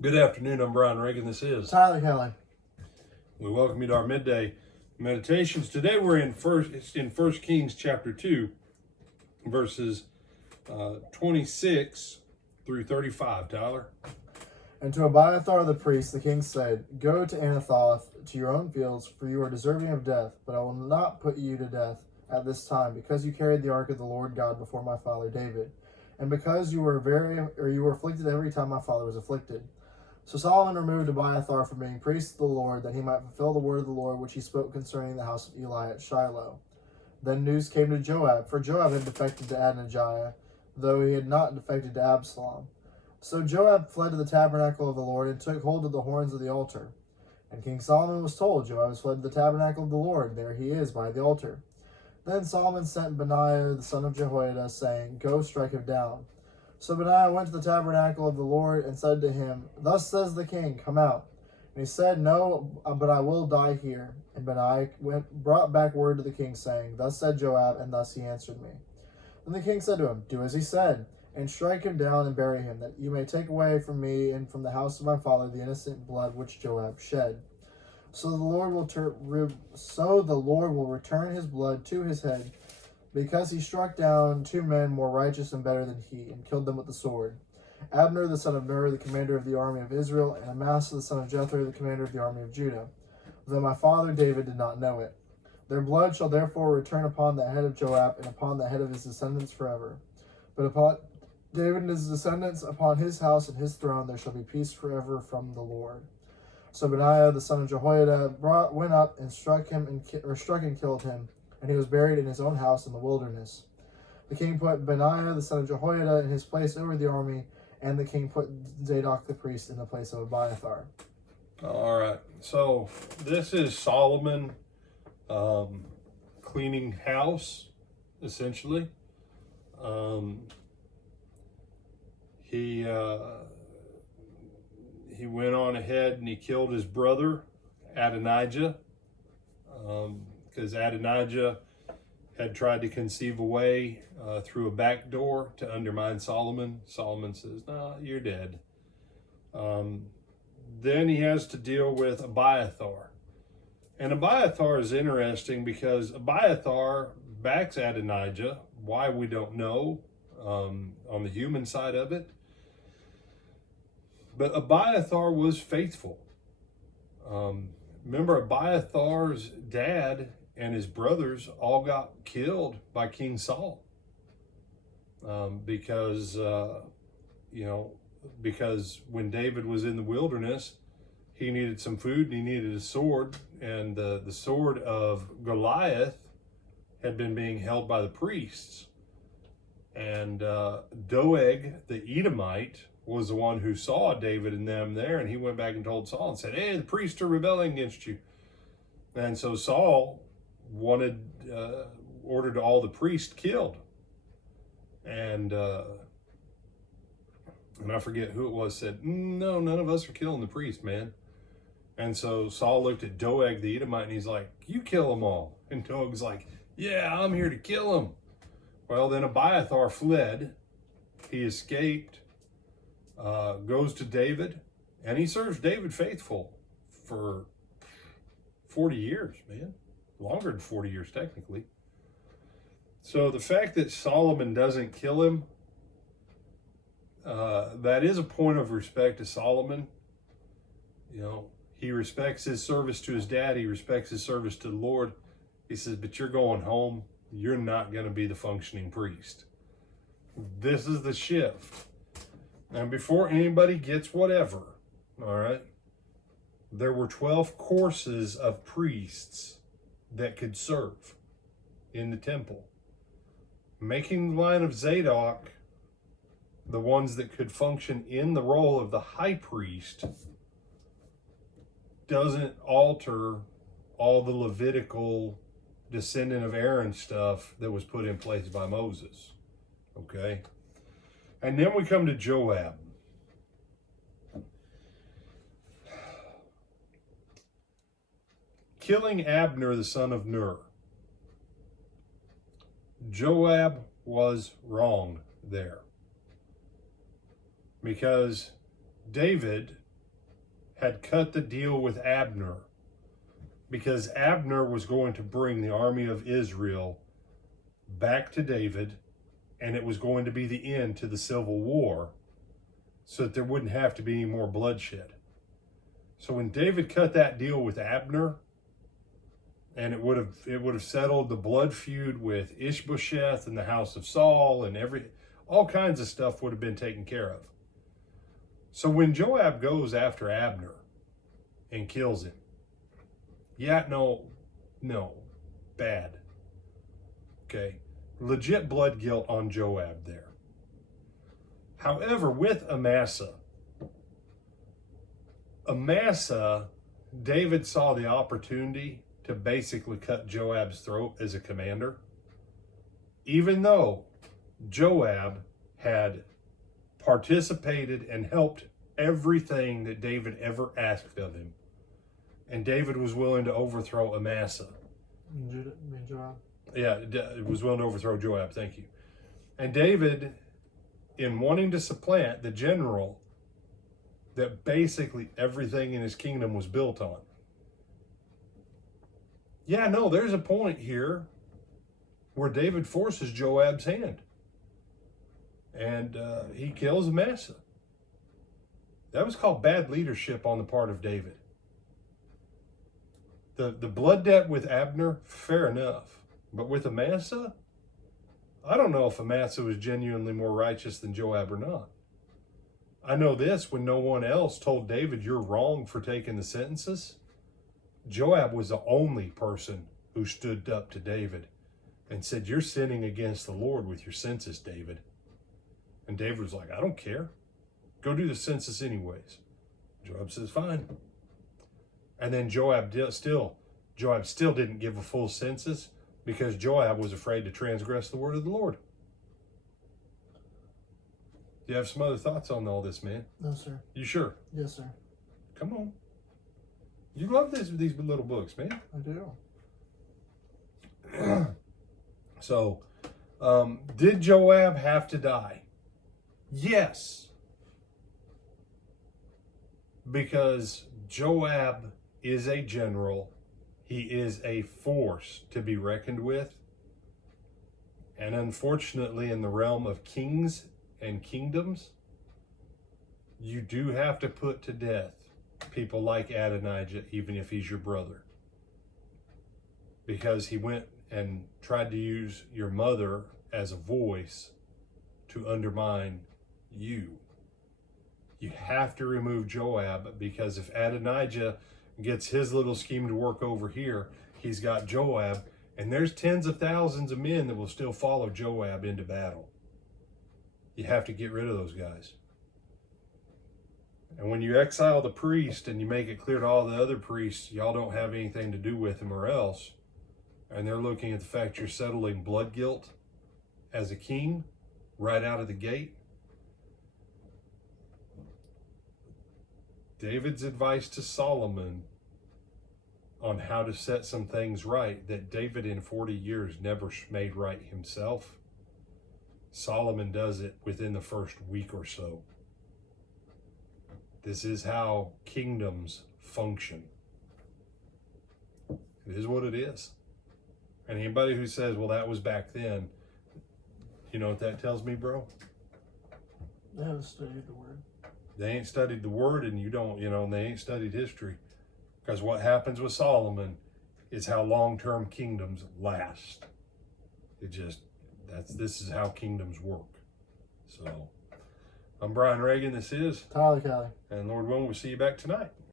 Good afternoon. I'm Brian Reagan. This is Tyler Kelly. We welcome you to our midday meditations. Today we're in First Kings chapter 2, verses 26 through 35. Tyler. And to Abiathar the priest, the king said, "Go to Anathoth, to your own fields, for you are deserving of death. But I will not put you to death at this time, because you carried the ark of the Lord God before my father David, and because you were afflicted every time my father was afflicted." So Solomon removed Abiathar from being priest to the Lord, that he might fulfill the word of the Lord which he spoke concerning the house of Eli at Shiloh. Then news came to Joab, for Joab had defected to Adonijah, though he had not defected to Absalom. So Joab fled to the tabernacle of the Lord and took hold of the horns of the altar. And King Solomon was told, "Joab has fled to the tabernacle of the Lord, there he is by the altar." Then Solomon sent Benaiah the son of Jehoiada, saying, "Go strike him down." So Benaiah went to the tabernacle of the Lord and said to him, "Thus says the king, come out." And he said, "No, but I will die here." And Benaiah brought back word to the king, saying, "Thus said Joab, and thus he answered me." Then the king said to him, "Do as he said, and strike him down and bury him, that you may take away from me and from the house of my father the innocent blood which Joab shed. So the Lord will return his blood to his head, because he struck down two men more righteous and better than he, and killed them with the sword: Abner the son of Ner, the commander of the army of Israel, and Amasa the son of Jethro, the commander of the army of Judah, though my father David did not know it. Their blood shall therefore return upon the head of Joab, and upon the head of his descendants forever. But upon David and his descendants, upon his house and his throne, there shall be peace forever from the Lord." So Benaiah the son of Jehoiada went up and struck and killed him, and he was buried in his own house in the wilderness. The king put Benaiah the son of Jehoiada in his place over the army, and the king put Zadok the priest in the place of Abiathar. All right. So this is Solomon cleaning house, essentially. He went on ahead and he killed his brother Adonijah, because Adonijah had tried to conceive a way through a back door to undermine Solomon. Solomon says, "No, you're dead." Then he has to deal with Abiathar. And Abiathar is interesting because Abiathar backs Adonijah. Why, we don't know, on the human side of it. But Abiathar was faithful. Remember, Abiathar's dad and his brothers all got killed by King Saul, because when David was in the wilderness, he needed some food and he needed a sword, and the sword of Goliath had been being held by the priests. And Doeg the Edomite was the one who saw David and them there, and he went back and told Saul and said, "Hey, the priests are rebelling against you." And so Saul ordered all the priests killed. And I forget who it was said, "No, none of us are killing the priest, man." And so Saul looked at Doeg the Edomite and he's like, "You kill them all." And Doeg's like, "Yeah, I'm here to kill them." Well, then Abiathar fled. He escaped, goes to David, and he serves David faithful for 40 years, man. Longer than 40 years, technically. So the fact that Solomon doesn't kill him, that is a point of respect to Solomon. He respects his service to his dad. He respects his service to the Lord. He says, "But you're going home. You're not going to be the functioning priest." This is the shift. And before anybody gets whatever, all right, there were 12 courses of priests that could serve in the temple. Making the line of Zadok the ones that could function in the role of the high priest doesn't alter all the Levitical descendant of Aaron stuff that was put in place by Moses. Okay? And then we come to Joab. Killing Abner, the son of Ner. Joab was wrong there, because David had cut the deal with Abner because Abner was going to bring the army of Israel back to David, and it was going to be the end to the civil war so that there wouldn't have to be any more bloodshed. So when David cut that deal with Abner, and it would have settled the blood feud with Ishbosheth and the house of Saul, and all kinds of stuff would have been taken care of. So when Joab goes after Abner and kills him, bad. Okay, legit blood guilt on Joab there. However, with Amasa, David saw the opportunity to basically cut Joab's throat as a commander, even though Joab had participated and helped everything that David ever asked of him. And David was willing to overthrow Amasa. Joab? Yeah, was willing to overthrow Joab, thank you. And David, in wanting to supplant the general that basically everything in his kingdom was built on. There's a point here where David forces Joab's hand. And he kills Amasa. That was called bad leadership on the part of David. The blood debt with Abner, fair enough. But with Amasa, I don't know if Amasa was genuinely more righteous than Joab or not. I know this, when no one else told David, you're wrong for taking the sentences, Joab was the only person who stood up to David and said, you're sinning against the Lord with your census, David. And David was like, I don't care. Go do the census anyways. Joab says, fine. And then Joab still didn't give a full census because Joab was afraid to transgress the word of the Lord. Do you have some other thoughts on all this, man? No, sir. You sure? Yes, sir. Come on. You love these little books, man. I do. So, did Joab have to die? Yes. Because Joab is a general. He is a force to be reckoned with. And unfortunately, in the realm of kings and kingdoms, you do have to put to death people like Adonijah, even if he's your brother. Because he went and tried to use your mother as a voice to undermine you. You have to remove Joab, because if Adonijah gets his little scheme to work over here, he's got Joab, and there's tens of thousands of men that will still follow Joab into battle. You have to get rid of those guys. And when you exile the priest and you make it clear to all the other priests, y'all don't have anything to do with him or else, and they're looking at the fact you're settling blood guilt as a king right out of the gate, David's advice to Solomon on how to set some things right that David in 40 years never made right himself, Solomon does it within the first week or so. This is how kingdoms function. It is what it is. And anybody who says, well, that was back then, you know what that tells me, bro? They haven't studied the word. They ain't studied the word, and they ain't studied history. Because what happens with Solomon is how long-term kingdoms last. This is how kingdoms work. So, I'm Brian Reagan, this is Tyler Kelly. And Lord willing, we'll see you back tonight.